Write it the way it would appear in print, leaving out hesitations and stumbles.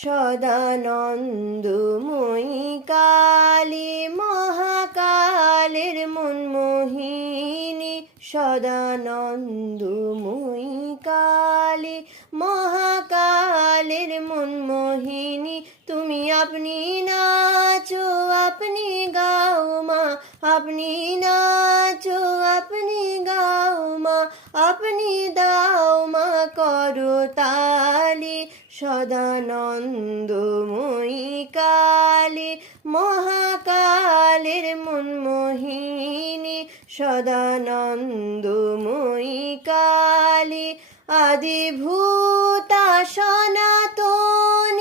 সদানন্দময়ী কালী মহাকালের মনমোহিনী, সদানন্দময়ী কালী মহাকালের মনমোহিনী। তুমি আপনি নাচো আপনি গাও মা, আপনি নাচো আপনি গাও মা, আপনি দাও মা করতালি। সদানন্দময়ী কালী মহাকালের মনমোহিনী, সদানন্দময়ী কালী আদিভূতা সনাতনী।